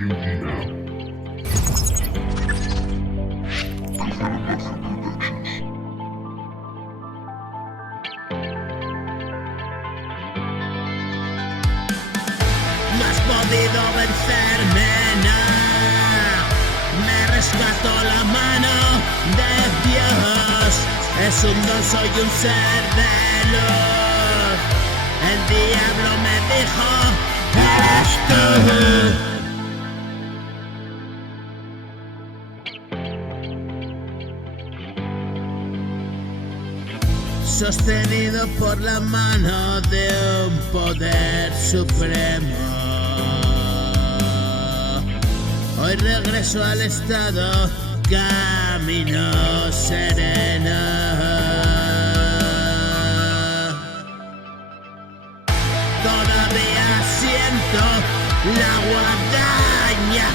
No has podido vencerme, no. Me rescató la mano de Dios. Es un don, soy un ser de luz. El diablo me dijo, eres tú. Sostenido por la mano de un poder supremo, hoy regreso al estado, camino sereno. Todavía siento la guadaña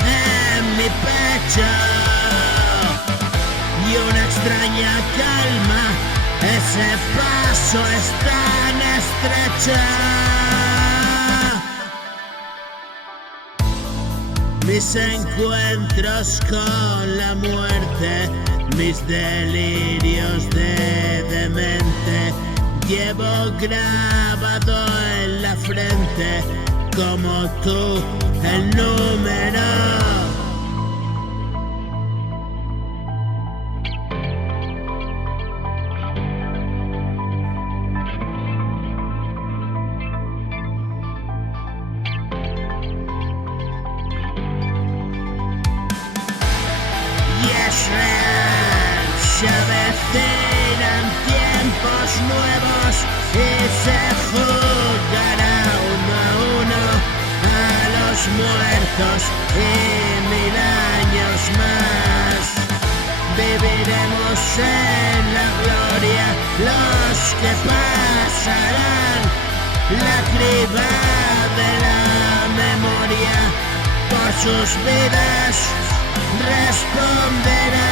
en mi pecho y una extraña calma. Ese paso es tan estrecho. Mis encuentros con la muerte, mis delirios de demente, llevo grabado en la frente como tú el número. Se avecinan tiempos nuevos y se juzgará uno a uno a los muertos y 1000 años más. Viviremos en la gloria los que pasarán la criba de la memoria por sus vidas responderán.